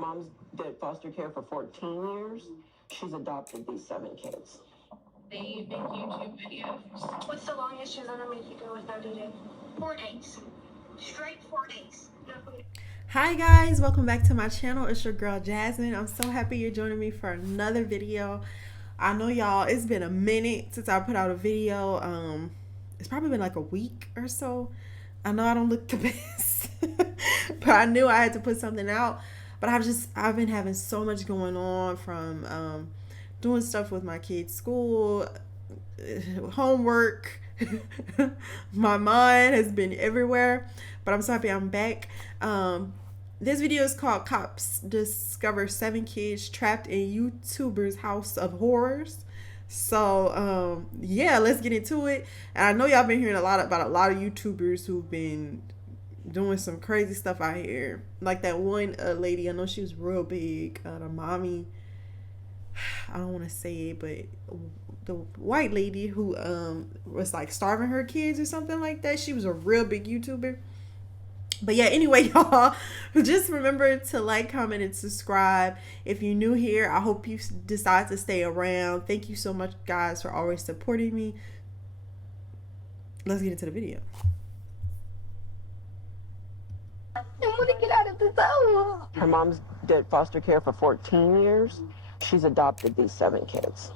mom's did foster care for 14 years. She's adopted these 7 kids. They make YouTube videos. What's the longest you've ever made you go without eating? 4 days. Straight 4 days. No food. Hi guys, welcome back to my channel. It's your girl Jasmine. I'm so happy you're joining me for another video. I know y'all, it's been a minute since I put out a video. It's probably been like a week or so. I know I don't look the best, but I knew I had to put something out. But I've been having so much going on, from doing stuff with my kids' school, homework. My mind has been everywhere, but I'm so happy I'm back. This video is called Cops Discover 7 Kids Trapped in YouTuber's House of Horrors. So yeah, let's get into it. And I know y'all been hearing about a lot of YouTubers who've been doing some crazy stuff out here. Like that one lady, I know she was real big, the mommy, I don't want to say it, but the white lady who was like starving her kids or something like that. She was a real big YouTuber. But yeah, anyway, y'all, just remember to like, comment, and subscribe. If you're new here, I hope you decide to stay around. Thank you so much, guys, for always supporting me. Let's get into the video. I want to get out of this house. Her mom's did foster care for 14 years. She's adopted these 7 kids.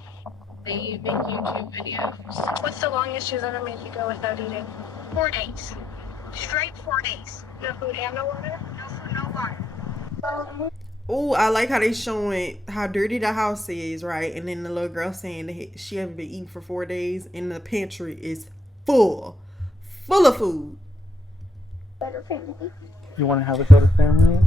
They make YouTube videos. What's the longest you've ever made you go without eating? 4 days. Straight 4 days. No food and no water? No food, no water. Oh, I like how they showing how dirty the house is, right? And then the little girl saying that she hasn't been eating for 4 days, and the pantry is full of food. Better family. You want to have a better family?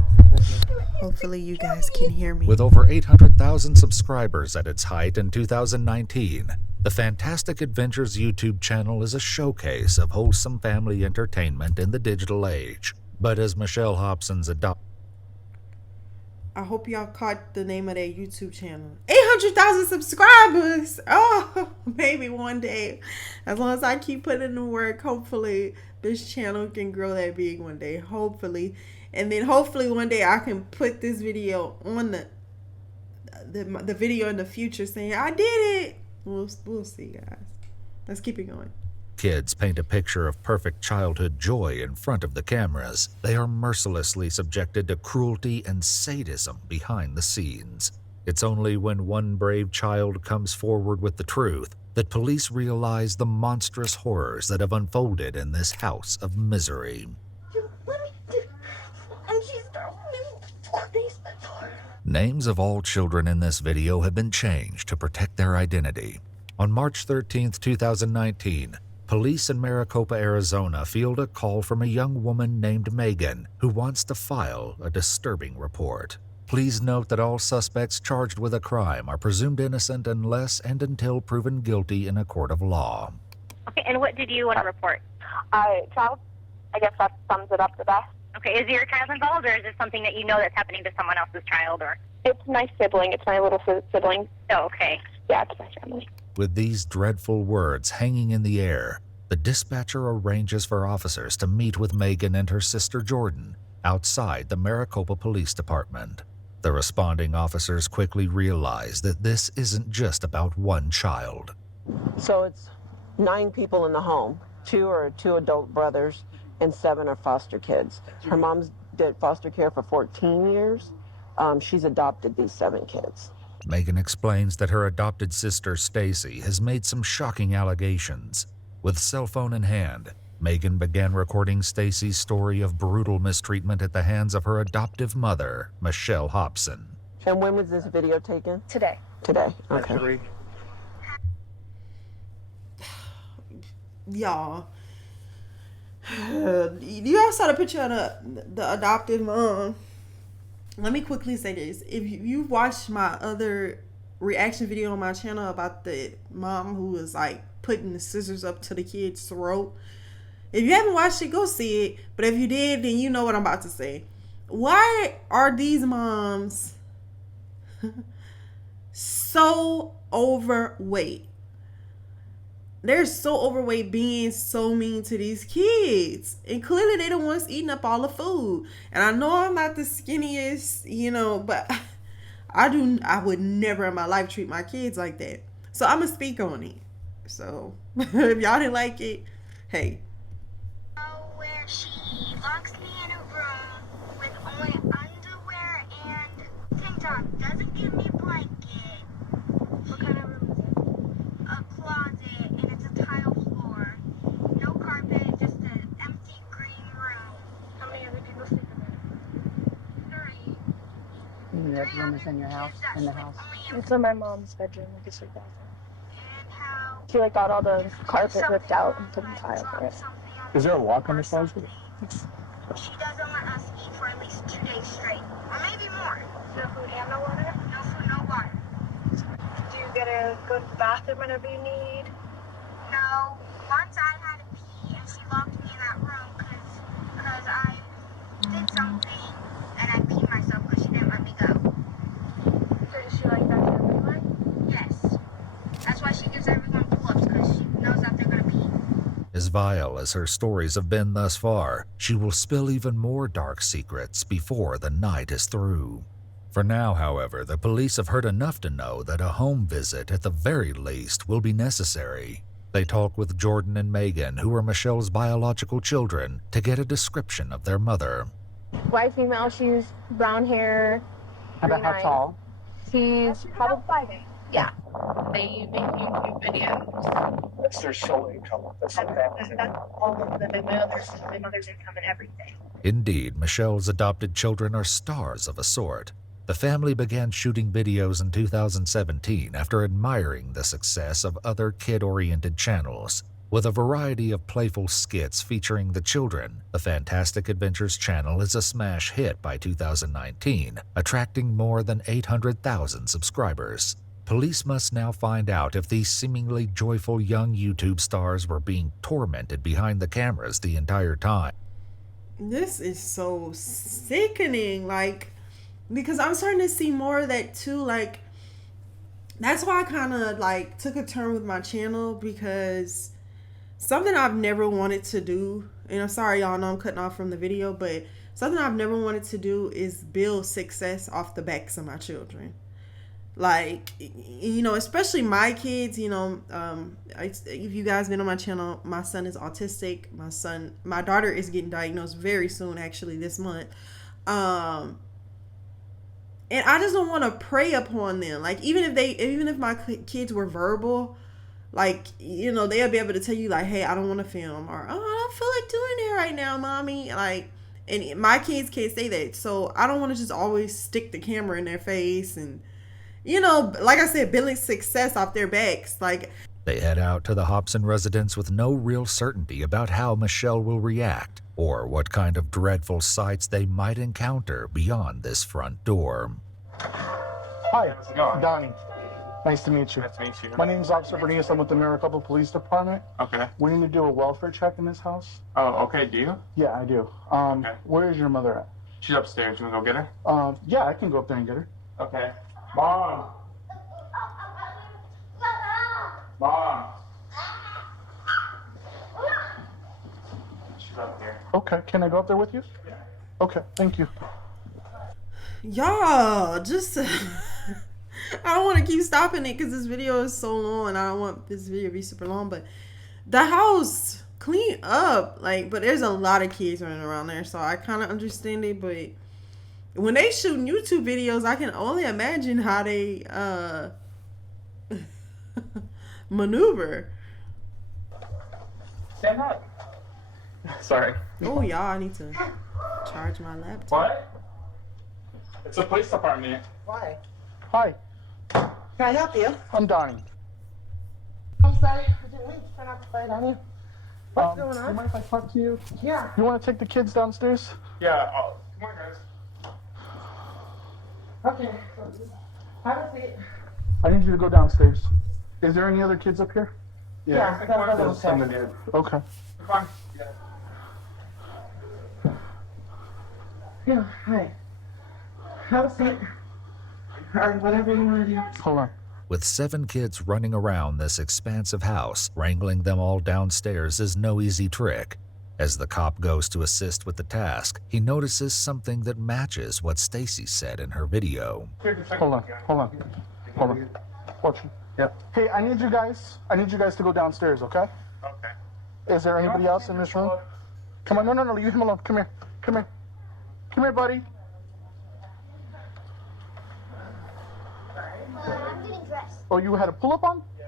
Hopefully you guys can hear me. With over 800,000 subscribers at its height in 2019, the Fantastic Adventures YouTube channel is a showcase of wholesome family entertainment in the digital age. But as Michelle Hobson's I hope y'all caught the name of that YouTube channel. 800,000 subscribers. Oh, maybe one day. As long as I keep putting in the work, hopefully this channel can grow that big one day. Hopefully. And then hopefully one day I can put this video on the video in the future saying I did it. We'll see, guys. Let's keep it going. kids paint a picture of perfect childhood joy in front of the cameras, they are mercilessly subjected to cruelty and sadism behind the scenes. It's only when one brave child comes forward with the truth that police realize the monstrous horrors that have unfolded in this house of misery. Names of all children in this video have been changed to protect their identity. On March 13, 2019, police in Maricopa, Arizona field a call from a young woman named Megan who wants to file a disturbing report. Please note that all suspects charged with a crime are presumed innocent unless and until proven guilty in a court of law. Okay, and what did you want to report? Child. I guess that sums it up the best. Okay, is your child involved, or is it something that you know that's happening to someone else's child? Or It's my sibling. It's my little sibling. oh, okay. Yeah, it's my family. With these dreadful words hanging in the air, the dispatcher arranges for officers to meet with Megan and her sister Jordan outside the Maricopa Police Department. The responding officers quickly realize that this isn't just about one child. So it's 9 people in the home. 2 are 2 adult brothers and 7 are foster kids. Her mom's did foster care for 14 years. She's adopted these 7 kids. Megan explains that her adopted sister Stacy has made some shocking allegations. With cell phone in hand, Megan began recording Stacy's story of brutal mistreatment at the hands of her adoptive mother, Michelle Hobson. And when was this video taken? Today. Today. Okay. Y'all. You all saw the picture of the adopted mom. Let me quickly say this. If you watched my other reaction video on my channel about the mom who was like putting the scissors up to the kid's throat, if you haven't watched it, go see it. But if you did, then you know what I'm about to say. Why are these moms so overweight? they're so overweight, being so mean to these kids. And clearly they the ones eating up all the food. And I know I'm not the skinniest, you know, but I would never in my life treat my kids like that. So I'm gonna speak on it. So if y'all didn't like it, hey. Where she locks me in a room with only underwear and tank top. Doesn't give me a blanket. What kind of room is it? A closet, and it's a tile floor. No carpet, just an empty green room. How many other people sleep in there? 3. And that room is in your house? In the house? It's in my mom's bedroom, like it's her bathroom. And how She like got all the carpet ripped out and put a tile for it. Is there a lock on the closet? she doesn't let us eat for at least 2 days straight, or maybe more. No food and no water? No food, no water. Do you get a good bathroom whenever you need? No. Once I had to pee and she locked me in that room because I did something and I peed myself because she didn't let me go. So does she like that to everyone? Yes. That's why she gives everyone pull-ups, because she knows that they're going to pee. As vile as her stories have been thus far, she will spill even more dark secrets before the night is through. For now, however, the police have heard enough to know that a home visit at the very least will be necessary. They talk with Jordan and Megan, who are Michelle's biological children, to get a description of their mother. White female, she's brown hair. About how tall? She's probably 5'8". Yeah. They make YouTube videos. That's their sole income. That's their family. That's all of the mother's income and everything. Indeed, Michelle's adopted children are stars of a sort. The family began shooting videos in 2017 after admiring the success of other kid-oriented channels. With a variety of playful skits featuring the children, the Fantastic Adventures channel is a smash hit by 2019, attracting more than 800,000 subscribers. Police must now find out if these seemingly joyful young YouTube stars were being tormented behind the cameras the entire time. This is so sickening, like, because I'm starting to see more of that too. Like, that's why I kind of like took a turn with my channel, because something I've never wanted to do, and I'm sorry y'all know I'm cutting off from the video, but something I've never wanted to do is build success off the backs of my children. Like, you know, especially my kids, you know, if you guys been on my channel, my son is autistic. My daughter is getting diagnosed very soon, actually this month. And I just don't want to prey upon them. Like, even if my kids were verbal, like, you know, they'll be able to tell you like, hey, I don't want to film, or, oh, I don't feel like doing it right now, mommy. Like, and my kids can't say that. So I don't want to just always stick the camera in their face and, you know, like I said, building success off their backs. Like, They head out to the Hobson residence with no real certainty about how Michelle will react or what kind of dreadful sights they might encounter beyond this front door. Hi, how's it going? Donnie. Nice to meet you. Nice to meet you. My name's Officer Bernice. I'm with the Maricopa Police Department. Okay. We need to do a welfare check in this house. Oh, okay. Do you? Yeah, I do. Okay. Where is your mother at? She's upstairs. You wanna go get her? Yeah, I can go up there and get her. Okay. Mom. Mom. She's up here. Okay, can I go up there with you? Yeah. Okay, thank you. y'all, just I don't want to keep stopping it because this video is so long, and I don't want this video to be super long. But the house clean up, like, but there's a lot of kids running around there, so I kind of understand it. But when they shooting YouTube videos, I can only imagine how they maneuver. Stand up. Sorry. Oh, y'all, I need to charge my laptop. What? It's a police department. Why? Hi, Can I help you? I'm Donnie. I'm sorry. I didn't mean to turn off the light on you. What's going You on? mind if I talk to you? Yeah. You want to take the kids downstairs? Yeah. Oh, come on, guys. Okay. Have a seat. I need you to go downstairs. Is there any other kids up here? Yeah, Come on, that's there's okay. somebody. Okay. Come on. Yeah. Yeah, hi. Have a seat. Or whatever you want to do. Hold on. With 7 kids running around this expansive house, wrangling them all downstairs is no easy trick. As the cop goes to assist with the task, he notices something that matches what Stacy said in her video. Hold on. Watch. Yep. Hey, I need you guys to go downstairs, okay? Okay. Is there anybody else in this room? Come on, no, leave him alone. Come here, buddy. I'm getting dressed. Oh, you had a pull-up on? Yeah.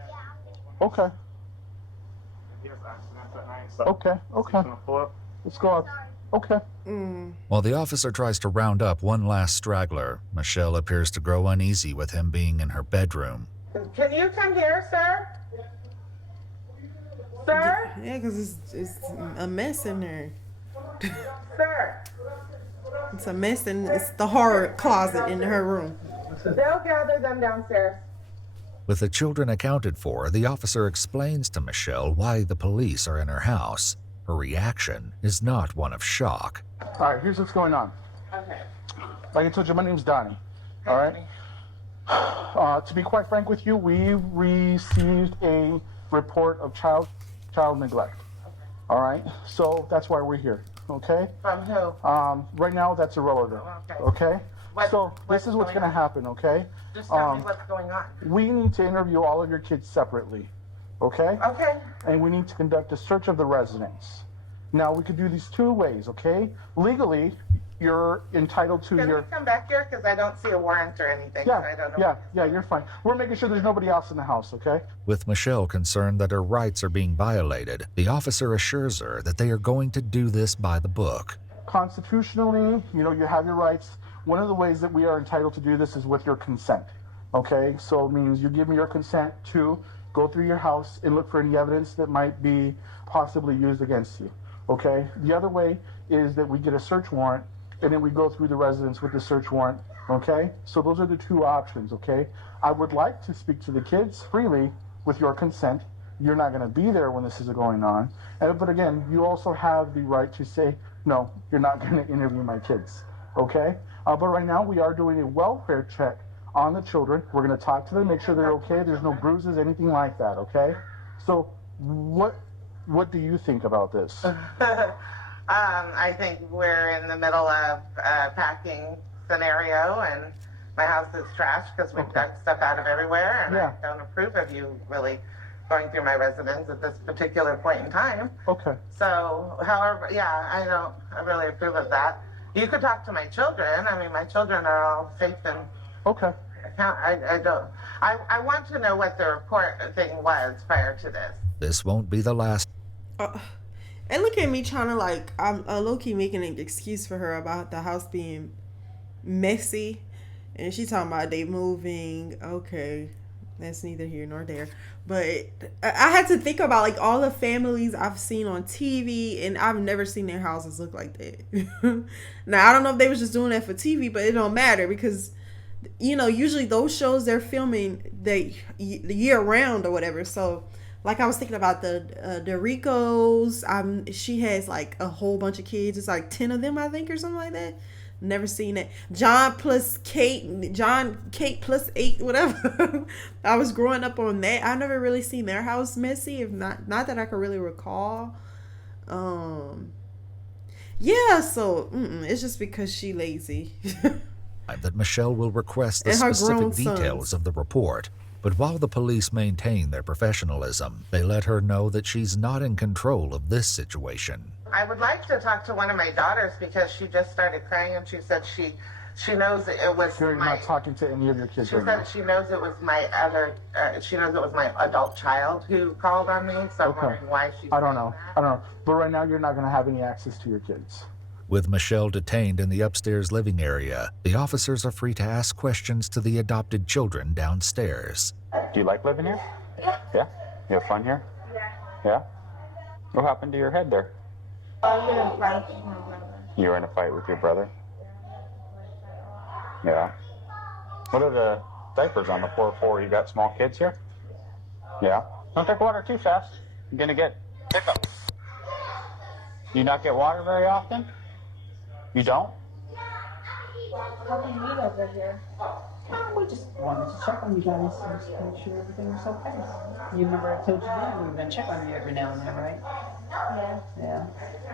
Okay. He has accidents at night, so. Okay. He's gonna pull up. Let's go out. Okay. While the officer tries to round up one last straggler, Michelle appears to grow uneasy with him being in her bedroom. Can you come here, sir? Sir? Yeah, because it's a mess in there. Sir? It's a mess, and it's the horror closet in her room. They'll gather them downstairs. With the children accounted for, the officer explains to Michelle why the police are in her house. Her reaction is not one of shock. All right, here's what's going on. Okay. Like I told you, my name's Donnie. All right. To be quite frank with you, we received a report of child neglect. All right. So that's why we're here. Okay. From who? Right now, that's irrelevant. Okay. Okay. So this is what's going to happen. Okay. Just tell me what's going on. We need to interview all of your kids separately. Okay. Okay. And we need to conduct a search of the residence. Now, we could do these 2 ways, okay? Legally, you're entitled to Can your... we come back here? Because I don't see a warrant or anything. Yeah, so I don't know. yeah, you're fine. We're making sure there's nobody else in the house, okay? With Michelle concerned that her rights are being violated, the officer assures her that they are going to do this by the book. Constitutionally, you have your rights. One of the ways that we are entitled to do this is with your consent, okay? So it means you give me your consent to go through your house and look for any evidence that might be possibly used against you, okay? The other way is that we get a search warrant and then we go through the residence with the search warrant, okay? So those are the 2 options, okay? I would like to speak to the kids freely with your consent. You're not going to be there when this is going on. But again, you also have the right to say, no, you're not going to interview my kids, okay? But right now we are doing a welfare check on the children. We're going to talk to them, make sure they're okay. There's no bruises, anything like that, okay? So what do you think about this? I think we're in the middle of a packing scenario, and my house is trashed because we've got stuff out of everywhere, and Yeah. I don't approve of you really going through my residence at this particular point in time. Okay. So, however, yeah, I really approve of that. You could talk to my children. I mean, my children are all safe and Okay. I want to know what the report thing was prior to this. This won't be the last. And look at me trying to I'm low-key making an excuse for her about the house being messy. And she talking about they moving. Okay, that's neither here nor there. But I had to think about all the families I've seen on TV, and I've never seen their houses look like that. Now, I don't know if they was just doing that for TV, but it don't matter because, usually those shows they're filming the year round or whatever. So, I was thinking about the Ricos. She has a whole bunch of kids. It's 10 of them, I think, or something like that. Never seen it. John Kate plus 8, whatever. I was growing up on that. I never really seen their house messy, if not that I could really recall. Yeah, so it's just because she lazy. That Michelle will request the And her specific grown details sons. of the report. But while the police maintain their professionalism, they let her know that she's not in control of this situation. I would like to talk to one of my daughters because she just started crying and she said she knows it was You're my. not talking to any of your kids She right now. said she knows it was my other. She knows it was my adult child who called on me. So I'm Okay. wondering why she's. I don't know. But right now, you're not going to have any access to your kids. With Michelle detained in the upstairs living area, the officers are free to ask questions to the adopted children downstairs. Do you like living here? Yeah? You have fun here? Yeah. Yeah? What happened to your head there? I was gonna fight with my brother. You were in a fight with your brother? Yeah. What are the diapers on the floor for? You got small kids here? Yeah. Don't drink water too fast. You're gonna get hiccups. Do you not get water very often? You don't? How do you meet over here? We just wanted to check on you guys and just make sure everything was okay. You remember I told you then we were going to check on you every now and then, right? Yeah. Yeah.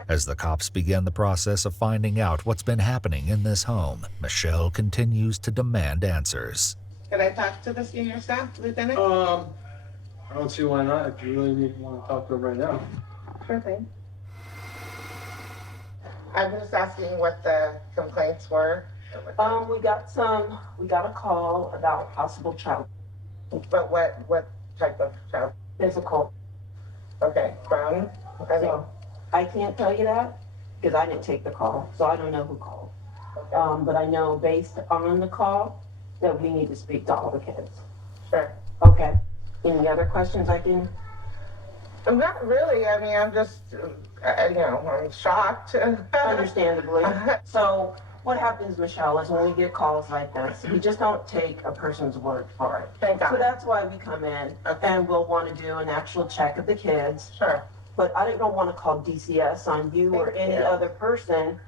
As the cops begin the process of finding out what's been happening in this home, Michelle continues to demand answers. Can I talk to the senior staff, Lieutenant? I don't see why not, if you really want to talk to them right now. Sure thing. I'm just asking what the complaints were. We got a call about possible child. But what type of child? Physical. Okay, from? So, I can't tell you that because I didn't take the call, so I don't know who called. Okay. But I know based on the call that we need to speak to all the kids. Sure. Okay. Any other questions I can? Not really. I mean, I'm just, I'm shocked. Understandably. So what happens, Michelle, is when we get calls like this, we just don't take a person's word for it. Thank God. So that's why we come in and we'll want to do an actual check of the kids. Sure. But I don't want to call DCS on you or Thank any you. other person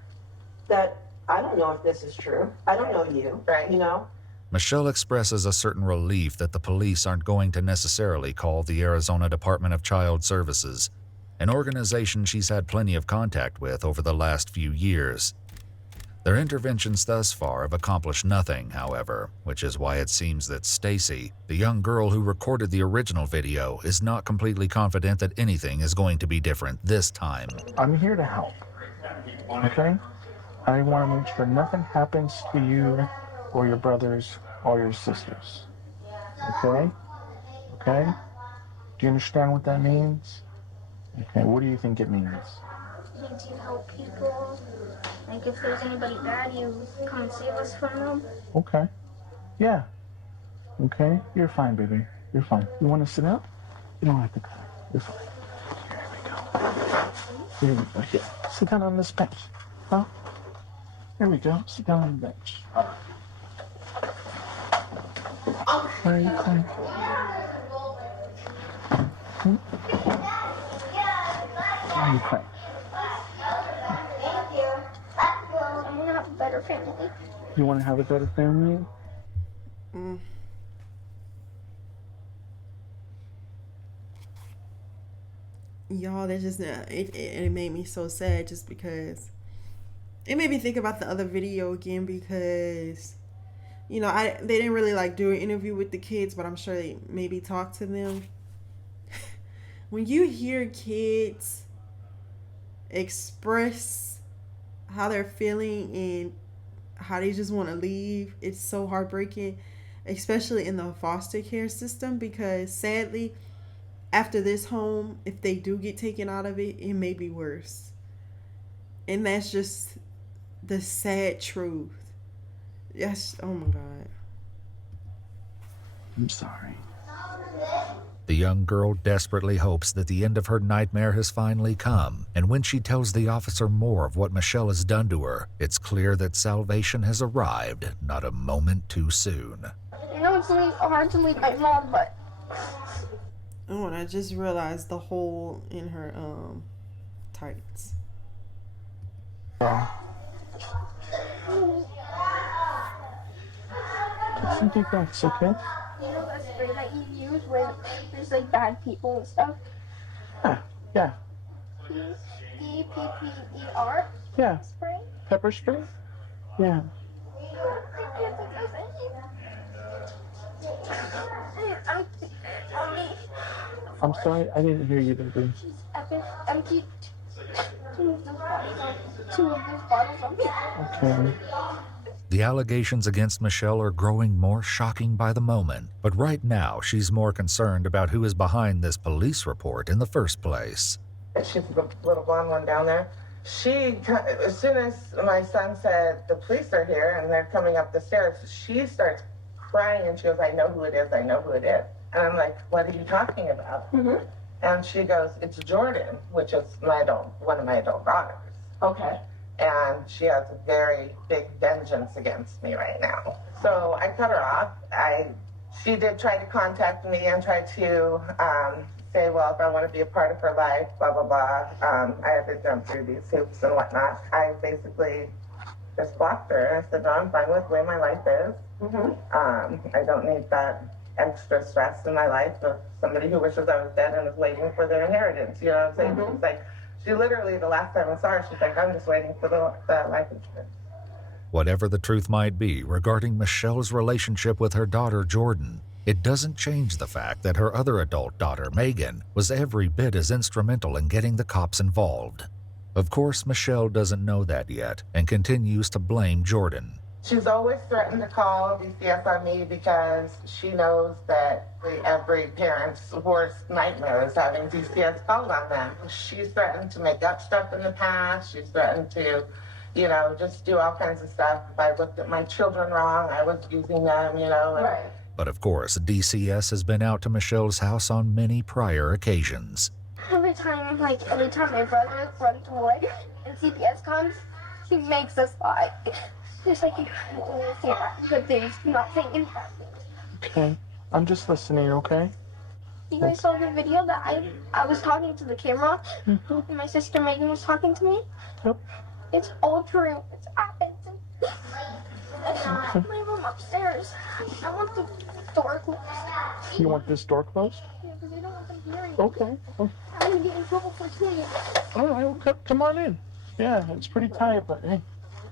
that I don't know if this is true. I don't know you. Right. You know? Michelle expresses a certain relief that the police aren't going to necessarily call the Arizona Department of Child Services, an organization she's had plenty of contact with over the last few years. Their interventions thus far have accomplished nothing, however, which is why it seems that Stacy, the young girl who recorded the original video, is not completely confident that anything is going to be different this time. I'm here to help. Okay? I want to make sure nothing happens to you or your brothers or your sisters. Okay? Okay? Do you understand what that means? Okay, what do you think it means? It means you help people. Like if there's anybody bad, you come and save us from them. Okay. Yeah. Okay, you're fine, baby. You're fine. You want to sit up? You don't have to cry. You're fine. Here we go. Here we go. Here. Sit down on this bench. Huh? Here we go. Sit down on the bench. All right. Why are you crying? Hmm? Why are you crying? I want to have a better family. You want to have a better family? Y'all, that's just it made me so sad just because it made me think about the other video again because they didn't really like do an interview with the kids, but I'm sure they maybe talked to them. When you hear kids express how they're feeling and how they just want to leave, it's so heartbreaking, especially in the foster care system, because sadly after this home, if they do get taken out of it, it may be worse. And that's just the sad truth. Yes, oh my God. I'm sorry. The young girl desperately hopes that the end of her nightmare has finally come, and when she tells the officer more of what Michelle has done to her, it's clear that salvation has arrived not a moment too soon. I know it's really hard to leave my mom, but Oh, and I just realized the hole in her tights. Some deep breaths, okay? you know that spray that you use when there's like bad people and stuff? Yeah. P-E-P-P-E-R Yeah. spray? Pepper spray? Yeah. I'm sorry, I didn't hear you, baby. Empty two of those bottles on me. Okay. The allegations against Michelle are growing more shocking by the moment, but right now she's more concerned about who is behind this police report in the first place. She's the little blonde one down there. She, as soon as my son said, the police are here and they're coming up the stairs, she starts crying and she goes, I know who it is, I know who it is. And I'm like, what are you talking about? Mm-hmm. And she goes, it's Jordan, which is one of my adult daughters. Okay. And she has a very big vengeance against me right now. So I cut her off. She did try to contact me and try to say, well, if I want to be a part of her life, blah, blah, blah. I had to jump through these hoops and whatnot. I basically just blocked her. I said, no, I'm fine with the way my life is. I don't need that extra stress in my life of somebody who wishes I was dead and is waiting for their inheritance. You know what I'm saying? It's like, she literally, the last time I saw her, she's like, I'm just waiting for the life insurance. Whatever the truth might be regarding Michelle's relationship with her daughter Jordan, it doesn't change the fact that her other adult daughter, Megan, was every bit as instrumental in getting the cops involved. Of course, Michelle doesn't know that yet and continues to blame Jordan. She's always threatened to call DCS on me because she knows that every parent's worst nightmare is having DCS called on them. She's threatened to make up stuff in the past. She's threatened to, you know, just do all kinds of stuff. If I looked at my children wrong, I was using them, you know. Right. But of course, DCS has been out to Michelle's house on many prior occasions. Every time my brother runs away and CPS comes, he makes us lie. Just like you say good things, not saying bad things. Okay, I'm just listening, okay? You guys saw the video that I was talking to the camera, and my sister Megan was talking to me? Yep. It's all true. It's happened. And my room upstairs, I want the door closed. You want this door closed? Yeah, because I don't want them hearing. Okay. I'm going to get in trouble for doing it. All right, well, come on in. Yeah, it's pretty tight, but hey,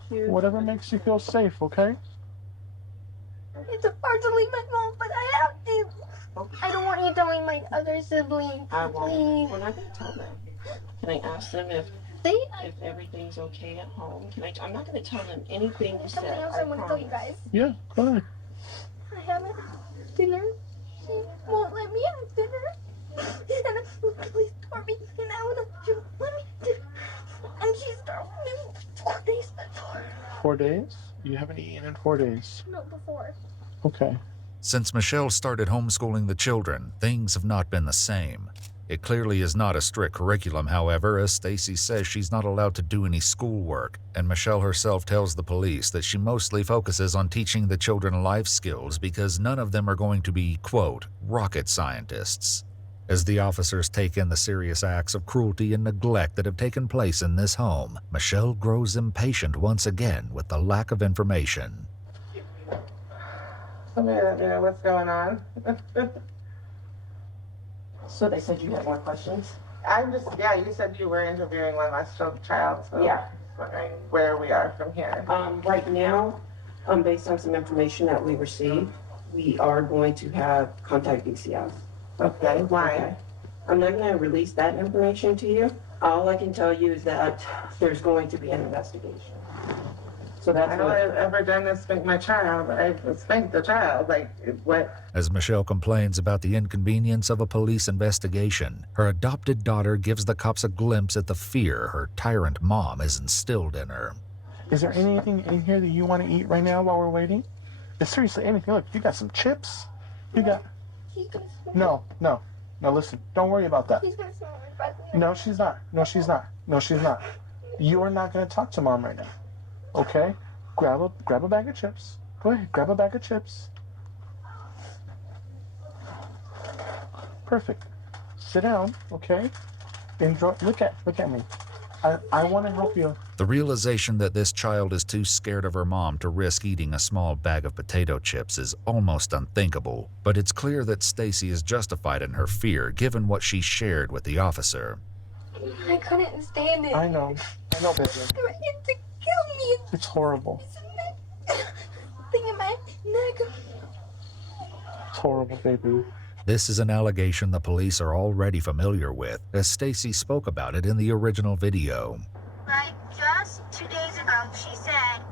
whatever makes you feel safe, okay? It's hard to leave my mom, but I have to. Okay. I don't want you telling my other siblings. I won't. Please. We're not going to tell them. Can I ask them if everything's okay at home? I'm not going to tell them anything you There's said. something else I want to tell you guys. Yeah, go ahead. I haven't dinner. She won't let me have dinner. And the police tore me, and I want to let me do. And she started me 4 days before. 4 days? You haven't eaten in 4 days? No, before. Okay. Since Michelle started homeschooling the children, things have not been the same. It clearly is not a strict curriculum, however, as Stacy says she's not allowed to do any schoolwork, and Michelle herself tells the police that she mostly focuses on teaching the children life skills because none of them are going to be, quote, rocket scientists. As the officers take in the serious acts of cruelty and neglect that have taken place in this home, Michelle grows impatient once again with the lack of information. Somebody let me know what's going on. So they said you had more questions? You said you were interviewing one last child, so Yeah. wondering where we are from here. Right now, based on some information that we received, we are going to have contact DCS. Okay, why? Okay. I'm not going to release that information to you. All I can tell you is that there's going to be an investigation. So that's I know I've ever done this spank my child. I've spanked the child. Like, what? As Michelle complains about the inconvenience of a police investigation, her adopted daughter gives the cops a glimpse at the fear her tyrant mom has instilled in her. Is there anything in here that you want to eat right now while we're waiting? Seriously, anything. Look, you got some chips. You got... No, listen. Don't worry about that. She's going to smell my breath. No, she's not. No, she's not. You are not going to talk to mom right now. Okay? Grab a bag of chips. Go ahead, grab a bag of chips. Perfect. Sit down, okay? Enjoy. Look at me. I want to help you. The realization that this child is too scared of her mom to risk eating a small bag of potato chips is almost unthinkable, but it's clear that Stacy is justified in her fear given what she shared with the officer. I couldn't stand it. I know, baby. They were going to kill me. It's horrible. Thing in my neck. It's horrible, baby. This is an allegation the police are already familiar with, as Stacy spoke about it in the original video. Right, just 2 days ago, she said,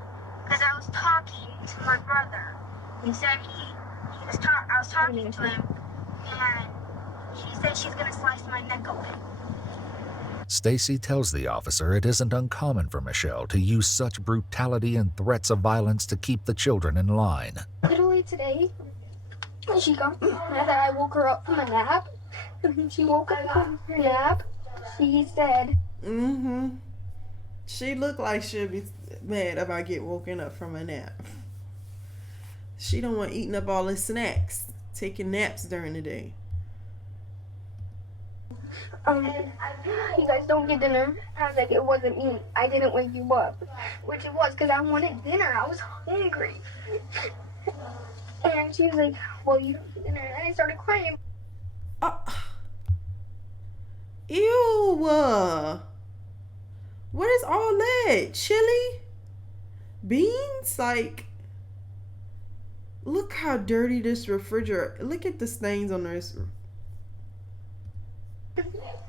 because I was talking to my brother. He said I was talking to him, and she said she's going to slice my neck open. Stacy tells the officer it isn't uncommon for Michelle to use such brutality and threats of violence to keep the children in line. Literally today, she got mad that I woke her up from a nap. And when she woke up from her nap, she said, She looked like she'll be mad about getting woken up from a nap. She don't want eating up all the snacks, taking naps during the day. you guys don't get dinner. I was like, it wasn't me. I didn't wake you up. Which it was, because I wanted dinner. I was hungry. And she was like, well, you don't get dinner. And I started crying. Ew. What is all that? Chili? Beans? Like, look how dirty this refrigerator. Look at the stains on this.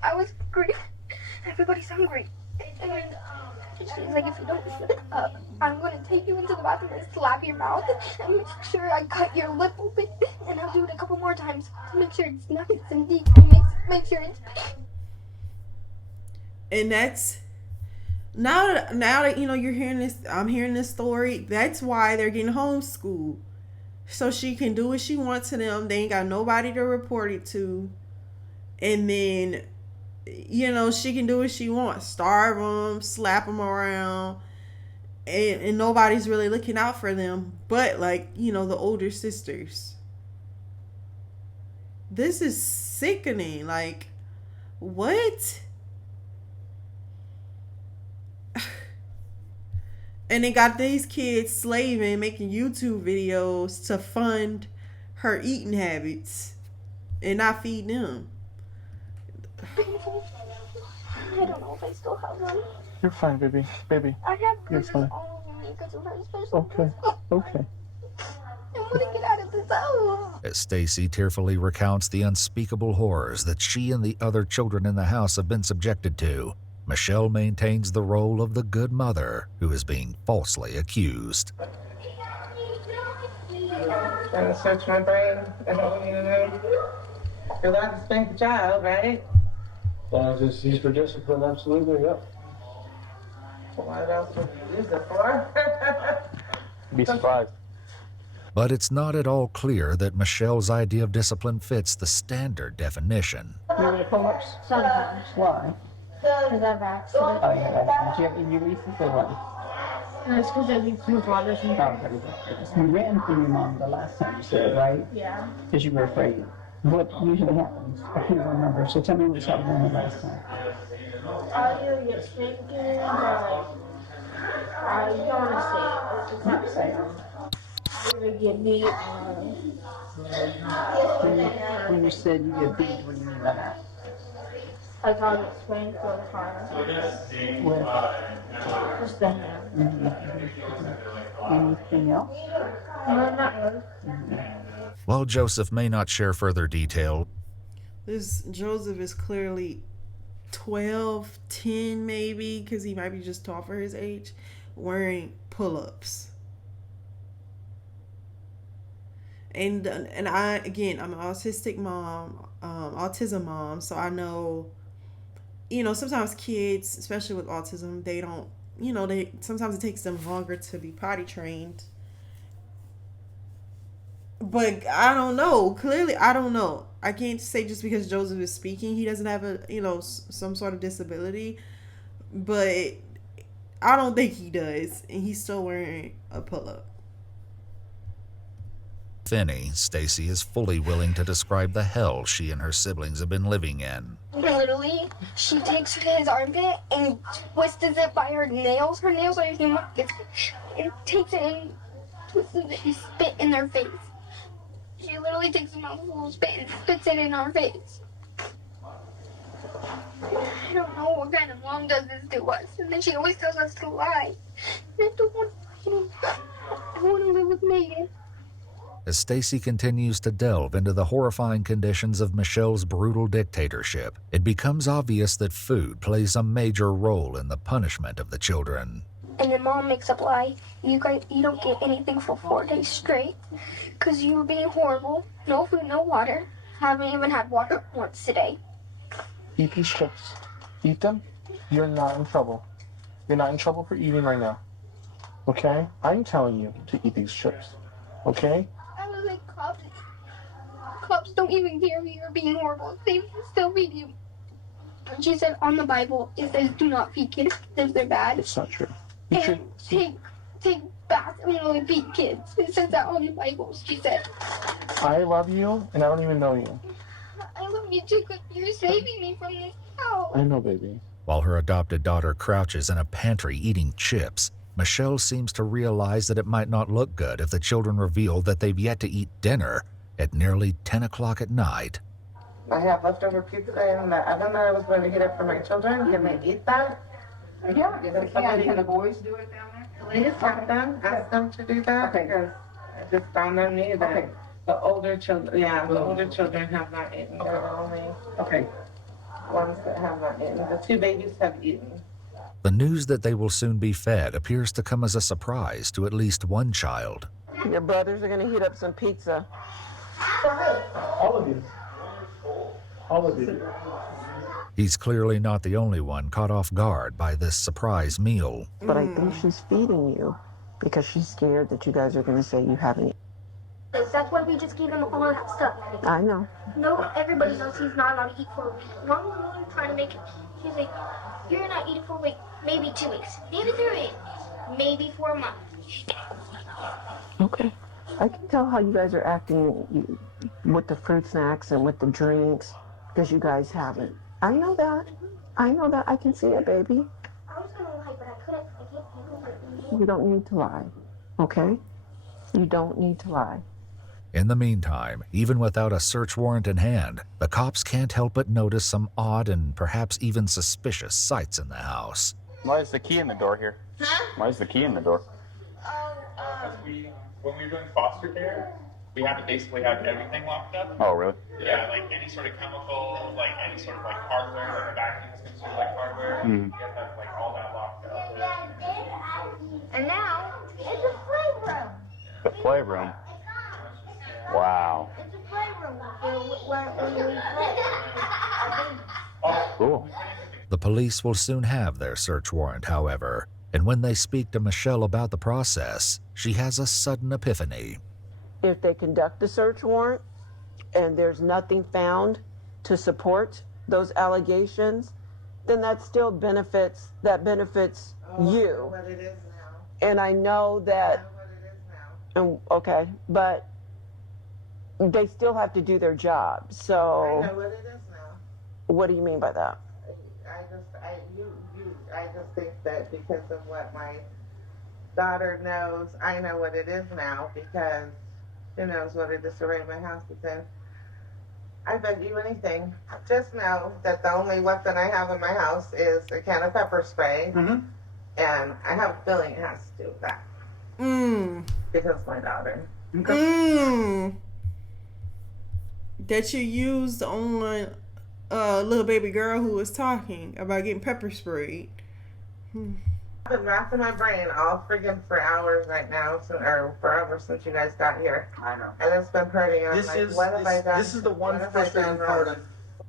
I was hungry. Everybody's hungry. And she's like, if you don't shut up, I'm going to take you into the bathroom and slap your mouth and make sure I cut your lip open. And I'll do it a couple more times to make sure it's nice and deep. Make sure it's... And that's... Now that you know you're hearing this, I'm hearing this story. That's why they're getting homeschooled. So she can do what she wants to them. They ain't got nobody to report it to. And then, you know, she can do what she wants. Starve them, slap them around. And nobody's really looking out for them. But, like, you know, the older sisters. This is sickening. Like, what? And they got these kids slaving, making YouTube videos to fund her eating habits and not feed them. I don't know if I still have one. You're fine, baby. Baby. I have You're bruises fine. all over me because of her special. Okay. Okay. I want to get out of this house. As Stacy tearfully recounts the unspeakable horrors that she and the other children in the house have been subjected to, Michelle maintains the role of the good mother who is being falsely accused. Trying to search my brain. I don't even know. You're allowed to spank the child, right? He's for discipline, absolutely, yep. What else would you use it for? Be surprised. But it's not at all clear that Michelle's idea of discipline fits the standard definition. You want to pull ups? Sometimes. Why? Because I've accidents. Oh, yeah, right. Do you have injuries or what? And it's because I think my father's in Oh, very good. You ran from your mom the last time you said, right? Yeah. Because you were afraid. What usually happens? I can't remember. So tell me what's happened the last time. I'll either get spanking or I don't want to say it. It's not Say I either get beat or... When you said you get beat, what do you mean by that? Like I'll get spanked or car. With Just the hand. anything else? No, not really. While Joseph may not share further detail, This Joseph is clearly 12, 10 maybe, because he might be just tall for his age, wearing pull-ups. And I, again, I'm an autistic mom, autism mom, so I know, you know, sometimes kids, especially with autism, they don't, you know, sometimes it takes them longer to be potty trained. But I don't know. Clearly, I don't know. I can't say just because Joseph is speaking, he doesn't have a, you know, some sort of disability. But I don't think he does. And he's still wearing a pull-up. Finney, Stacy is fully willing to describe the hell she and her siblings have been living in. Literally, she takes his armpit and twists it by her nails. Her nails are humongous. And takes it and twists it and spit in their face. She literally takes a mouthful of spit and spits it in our face. I don't know what kind of mom does this to us. And then she always tells us to lie. And I don't want to live with Megan. As Stacy continues to delve into the horrifying conditions of Michelle's brutal dictatorship, it becomes obvious that food plays a major role in the punishment of the children. And then mom makes up lie. You don't get anything for 4 days straight because you were being horrible. No food, no water. Haven't even had water once today. Eat these chips. Eat them. You're not in trouble. You're not in trouble for eating right now. Okay? I'm telling you to eat these chips. Okay? I was like, cops don't even care if you're being horrible. They still feed you. And she said on the Bible, it says do not feed kids if they're bad. It's not true. And take baths and really beat kids. It says that on the Bible, she said. I love you, and I don't even know you. I love you too, because you're saving me from this. I know, baby. While her adopted daughter crouches in a pantry eating chips, Michelle seems to realize that it might not look good if the children reveal that they've yet to eat dinner at nearly 10 o'clock at night. I have leftover pizza in the oven that I was going to heat up for my children. Can they eat that? Yeah, yes, they can. Can the boys do it down there? Please have them, ask them to do that, because it just dawned on me that the older children, the older children have not eaten. They're the only ones that have not eaten. The two babies have eaten. The news that they will soon be fed appears to come as a surprise to at least one child. Your brothers are going to heat up some pizza. All of you. All of you. He's clearly not the only one caught off guard by this surprise meal. But I think she's feeding you because she's scared that you guys are going to say you haven't eaten. That's why we just gave him all that stuff. I know. No, everybody knows he's not allowed to eat for a week. Mom was really trying to make it. She's like, you're not eating for a week, maybe 2 weeks, maybe 3 weeks, maybe for a month. Okay. I can tell how you guys are acting with the fruit snacks and with the drinks because you guys haven't. I know that. I know that. I can see it, baby. I was going to lie, but I couldn't. I can't handle it. You don't need to lie, okay? You don't need to lie. In the meantime, even without a search warrant in hand, the cops can't help but notice some odd and perhaps even suspicious sights in the house. Why is the key in the door here? Huh? Why is the key in the door? When we're doing foster care, we have to basically have everything locked up. Oh, really? Yeah, like any sort of chemical, like any sort of like hardware, like a vacuum is considered like hardware. Mm. You have to have like all that locked up. And now, it's a playroom. The playroom. Wow. It's a playroom where we play. Cool. The police will soon have their search warrant, however, and when they speak to Michelle about the process, she has a sudden epiphany. If they conduct a search warrant and there's nothing found to support those allegations, then that still benefits you. What it is now. And I know that, What it is now. okay, but they still have to do their job. I So know what it is now. what do you mean by that? I just think that because of what my daughter knows, I know what it is now because she knows what a disarray my house is in. I bet you anything. Just know that the only weapon I have in my house is a can of pepper spray, and I have a feeling it has to do with that. Because my daughter. That you used on little baby girl who was talking about getting pepper sprayed. I've been racking my brain all friggin' for hours right now, or forever since you guys got here. I know. And it's been hurting. And I'm like, what have I done? This is the one What have I frustrating done part wrong? of.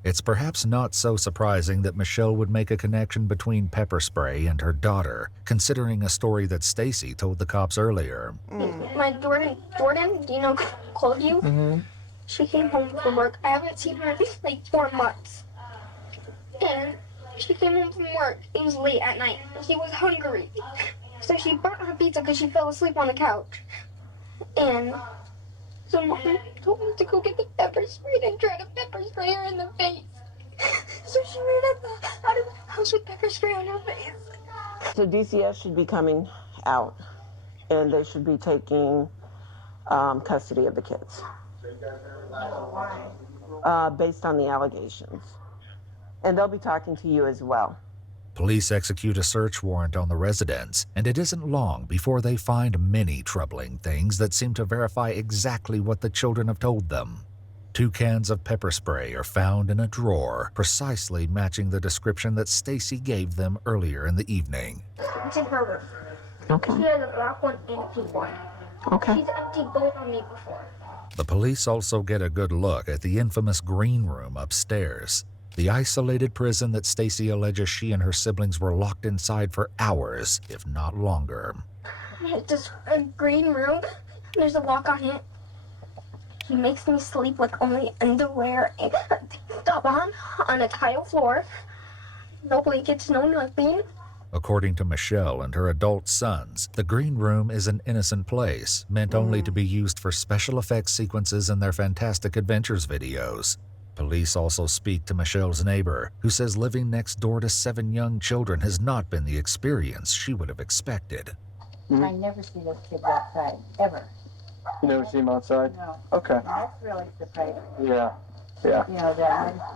It's perhaps not so surprising that Michelle would make a connection between pepper spray and her daughter, considering a story that Stacy told the cops earlier. My Jordan, do you know Claudia? Mm-hmm. She came home from work. I haven't seen her in like 4 months. And she came home from work. It was late at night. And she was hungry. So she burnt her pizza because she fell asleep on the couch. And so Mom told me to go get the pepper spray and try to pepper spray her in the face. So she ran out of the house with pepper spray on her face. So DCS should be coming out and they should be taking custody of the kids. Based on the allegations. And they'll be talking to you as well. Police execute a search warrant on the residence, and it isn't long before they find many troubling things that seem to verify exactly what the children have told them. 2 cans of pepper spray are found in a drawer, precisely matching the description that Stacy gave them earlier in the evening. It's in her room. Okay. She has a black one and a pink one. Okay. She's emptied both on me before. The police also get a good look at the infamous green room upstairs, the isolated prison that Stacy alleges she and her siblings were locked inside for hours, if not longer. It's just a green room. There's a lock on it. He makes me sleep with only underwear and a top on a tile floor. No blankets, no nothing. According to Michelle and her adult sons, the green room is an innocent place, meant only to be used for special effects sequences in their Fantastic Adventures videos. Police also speak to Michelle's neighbor, who says living next door to 7 young children has not been the experience she would have expected. I never see those kids outside, ever. You never see them outside? No. Okay. And that's really surprising. Yeah. Yeah. You know,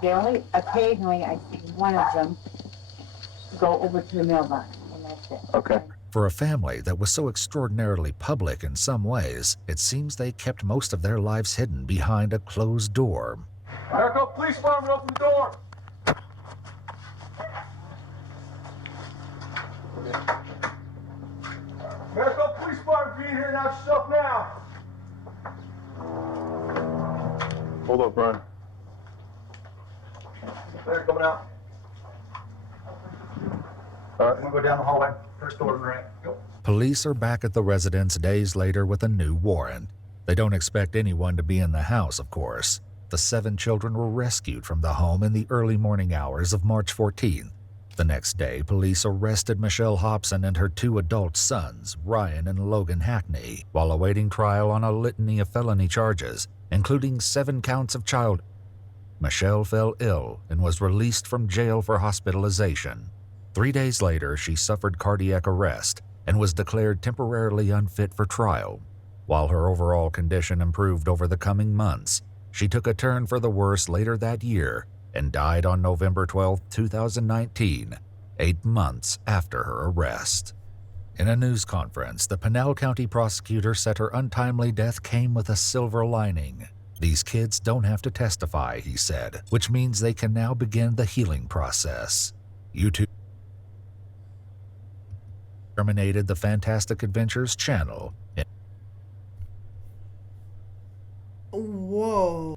they only, occasionally I see one of them go over to the mailbox, and that's it. Okay. For a family that was so extraordinarily public in some ways, it seems they kept most of their lives hidden behind a closed door. Maricopa Police Department, open the door! Maricopa Police Department, be in here, not yourself now! Hold up, Brian. They're coming out. All right, I'm gonna go down the hallway. First door, right? Go. Police are back at the residence days later with a new warrant. They don't expect anyone to be in the house, of course. The 7 children were rescued from the home in the early morning hours of March 14th. The next day, police arrested Michelle Hobson and her 2 adult sons, Ryan and Logan Hackney, while awaiting trial on a litany of felony charges, including 7 counts of child. Michelle fell ill and was released from jail for hospitalization. 3 days later, she suffered cardiac arrest and was declared temporarily unfit for trial. While her overall condition improved over the coming months, she took a turn for the worse later that year and died on November 12, 2019, 8 months after her arrest. In a news conference, the Pinal County prosecutor said her untimely death came with a silver lining. These kids don't have to testify, he said, which means they can now begin the healing process. YouTube terminated the Fantastic Adventures channel. Whoa.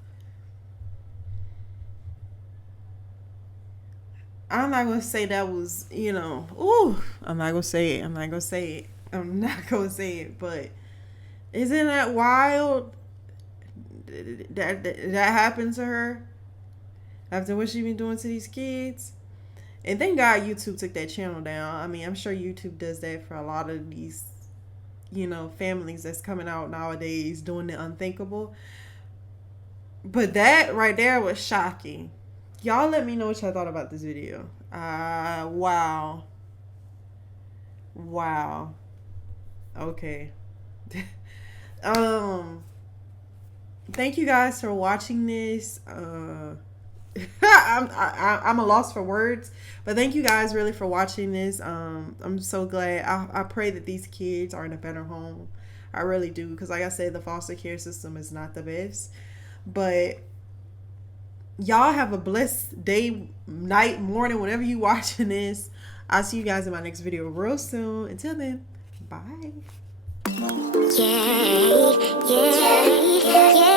I'm not gonna say that was, I'm not gonna say it, but isn't that wild that happened to her after what she been doing to these kids? And thank God YouTube took that channel down. I mean, I'm sure YouTube does that for a lot of these, families that's coming out nowadays doing the unthinkable. But that right there was shocking. Y'all let me know what y'all thought about this video. Wow. Okay. Thank you guys for watching this. I'm a loss for words, but thank you guys really for watching this. I'm so glad. I pray that these kids are in a better home. I really do, because like I said, the foster care system is not the best. But y'all have a blessed day, night, morning, whenever you watching this. I'll see you guys in my next video real soon. Until then, bye. Yeah.